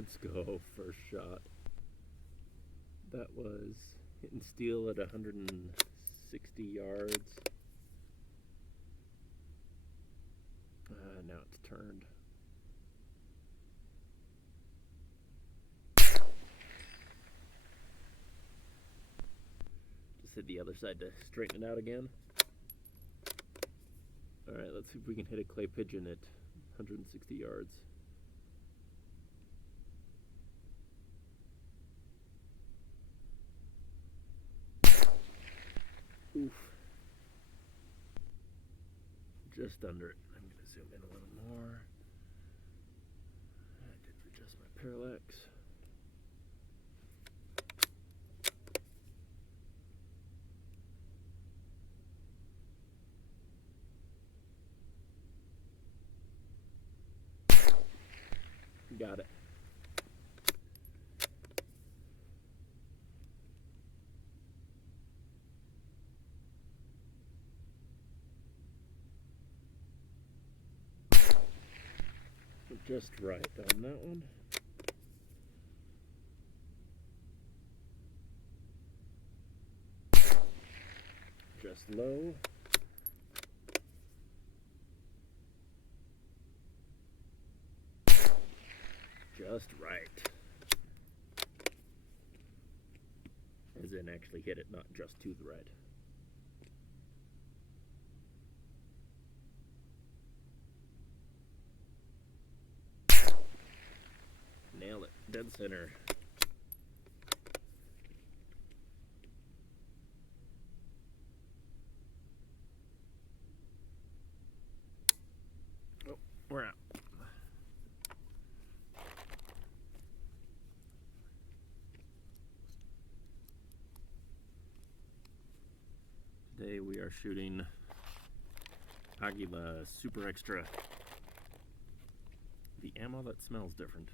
Let's go, first shot. That was hitting steel at 160 yards. Now it's turned. Just hit the other side to straighten it out again. Alright, let's see if we can hit a clay pigeon at 160 yards. Oof. Just under it. I'm going to zoom in a little more. I did adjust my parallax. Got it. Just right on that one. Just low. Just right. As in actually hit it, not just to the right. Nail it. Dead center. Oh, we're out. Today we are shooting Aguila Super Extra. The ammo that smells different.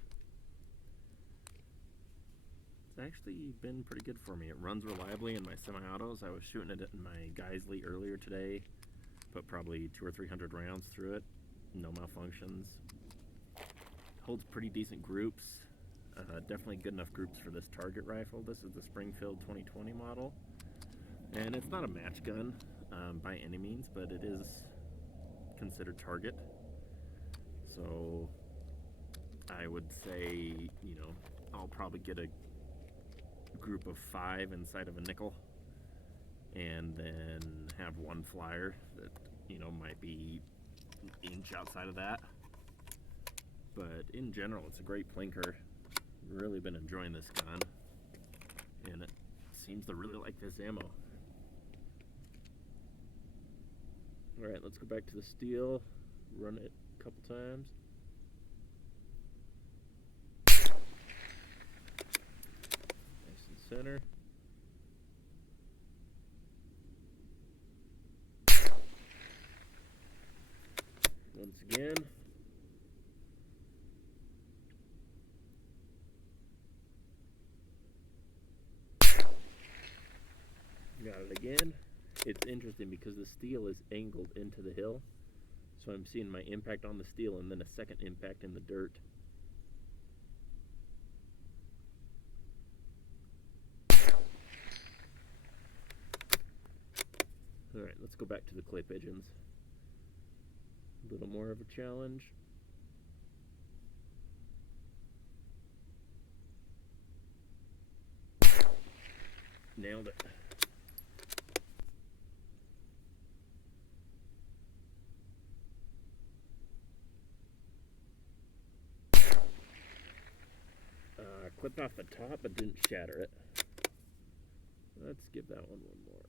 It's actually been pretty good for me. It runs reliably in my semi-autos. I was shooting it in my Geisley earlier today. Put probably 200 or 300 rounds through it. No malfunctions. Holds pretty decent groups. Definitely good enough groups for this target rifle. This is the Springfield 2020 model. And it's not a match gun by any means, but it is considered target. So I would say, I'll probably get a group of 5 inside of a nickel and then have one flyer that might be an inch outside of that. But in general, it's a great plinker. Really been enjoying this gun, and it seems to really like this ammo. Alright, let's go back to the steel, run it a couple times. Center. Once again. Got it again. It's interesting because the steel is angled into the hill. So I'm seeing my impact on the steel and then a second impact in the dirt. Alright, let's go back to the clay pigeons. A little more of a challenge. Nailed it. Clipped off the top but didn't shatter it. Let's give that one more.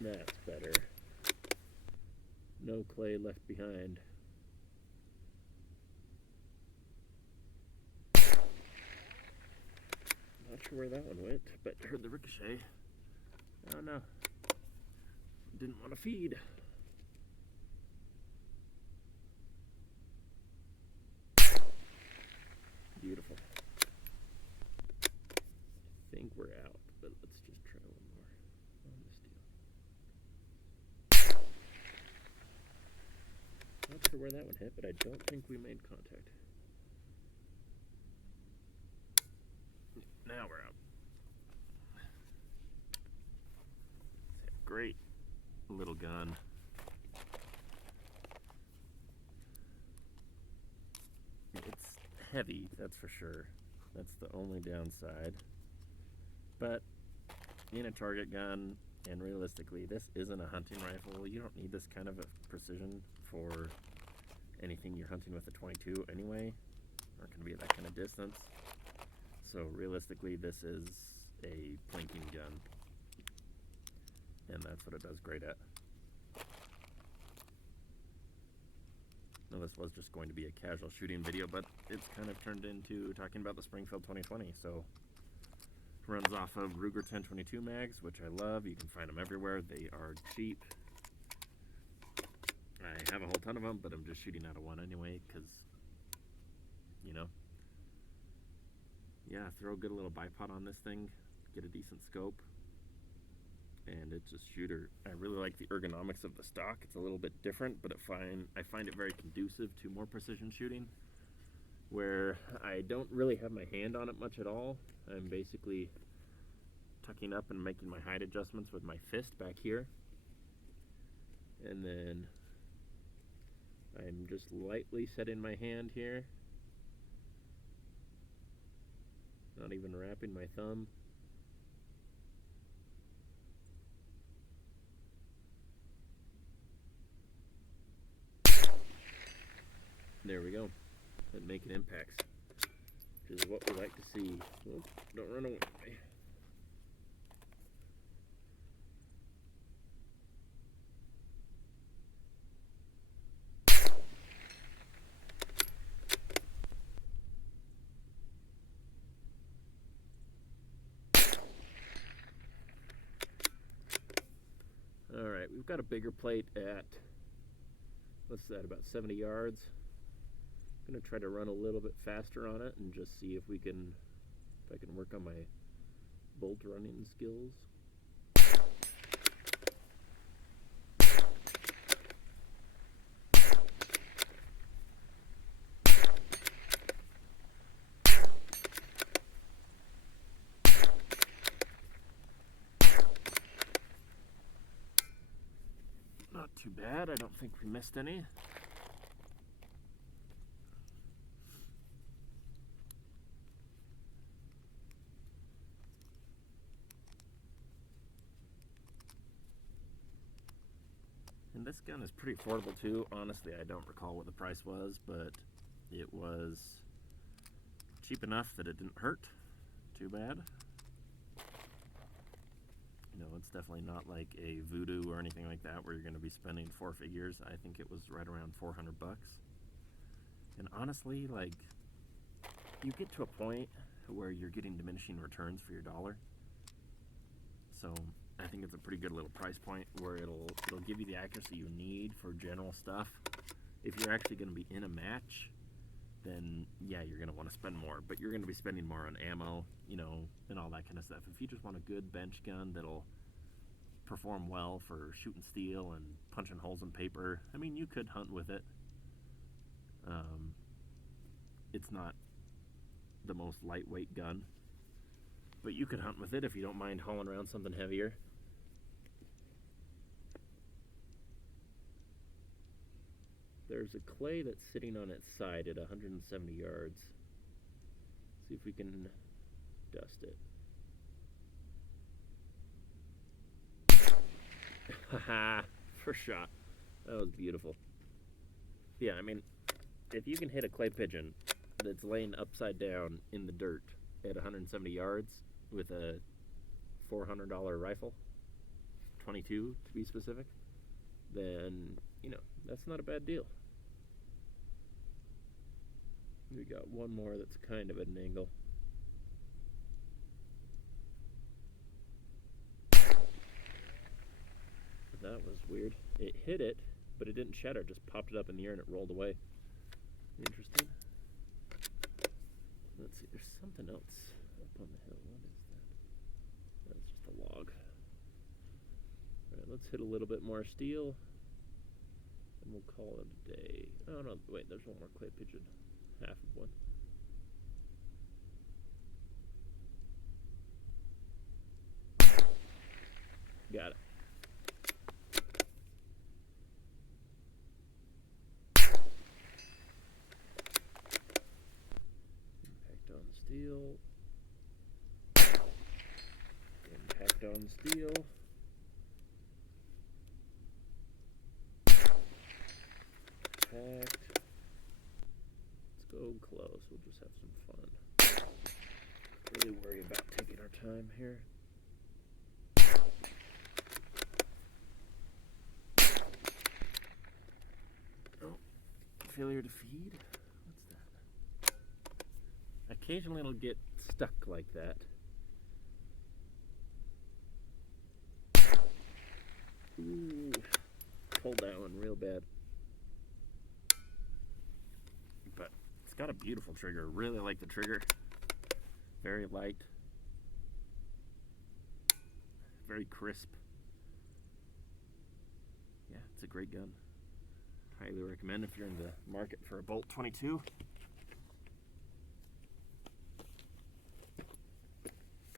That's better. No clay left behind. Not sure where that one went, but heard the ricochet. Oh no. Didn't want to feed. Beautiful. I think we're out, but let's just try one more on the steel. sure where that one hit, but I don't think we made contact. Now we're out. Great little gun. It's heavy, that's for sure. That's the only downside. But in a target gun, and realistically, this isn't a hunting rifle. You don't need this kind of a precision for anything you're hunting with a 22 anyway. Aren't going to be at that kind of distance. So realistically, this is a plinking gun. And that's what it does great at. Now, this was just going to be a casual shooting video, but it's kind of turned into talking about the Springfield 2020. So, runs off of Ruger 1022 mags, which I love. You can find them everywhere. They are cheap. I have a whole ton of them, but I'm just shooting out of one anyway, because, you know. Yeah, throw a good little bipod on this thing, get a decent scope, and it's a shooter. I really like the ergonomics of the stock. It's a little bit different, but I find it very conducive to more precision shooting, where I don't really have my hand on it much at all. I'm basically tucking up and making my height adjustments with my fist back here, and then I'm just lightly setting my hand here, not even wrapping my thumb. There we go. And making impacts, which is what we like to see. Oh, don't run away. Alright, we've got a bigger plate at, what's that, about 70 yards. I'm going to try to run a little bit faster on it and just see if I can work on my bolt running skills. Not too bad. I don't think we missed any. And this gun is pretty affordable too. Honestly, I don't recall what the price was, but it was cheap enough that it didn't hurt too bad. You know, it's definitely not like a Voodoo or anything like that where you're going to be spending four figures. I think it was right around 400 bucks. And honestly, like, you get to a point where you're getting diminishing returns for your dollar. So I think it's a pretty good little price point where it'll give you the accuracy you need for general stuff. If you're actually going to be in a match, then yeah, you're going to want to spend more, but you're going to be spending more on ammo, you know, and all that kind of stuff. If you just want a good bench gun that'll perform well for shooting steel and punching holes in paper, I mean, you could hunt with it. It's not the most lightweight gun, but you could hunt with it if you don't mind hauling around something heavier. There's a clay that's sitting on its side at 170 yards. See if we can dust it. Haha, first shot. That was beautiful. Yeah, I mean, if you can hit a clay pigeon that's laying upside down in the dirt at 170 yards with a $400 rifle, 22 to be specific, then, you know, that's not a bad deal. We got one more that's kind of at an angle. That was weird. It hit it, but it didn't shatter. It just popped it up in the air and it rolled away. Interesting. Let's see, there's something else up on the hill. What is that? That's just a log. Alright, let's hit a little bit more steel. And we'll call it a day. Oh no, wait, there's one more clay pigeon. Half of one. Got it. Impact on steel. Impact on steel. Impact. Let's go close. We'll just have some fun. Really worry about taking our time here. Oh, failure to feed? What's that? Occasionally it'll get stuck like that. Ooh, pulled that one real bad. But it's got a beautiful trigger. Really like the trigger. Very light. Very crisp. Yeah, it's a great gun. Highly recommend if you're in the market for a Bolt 22.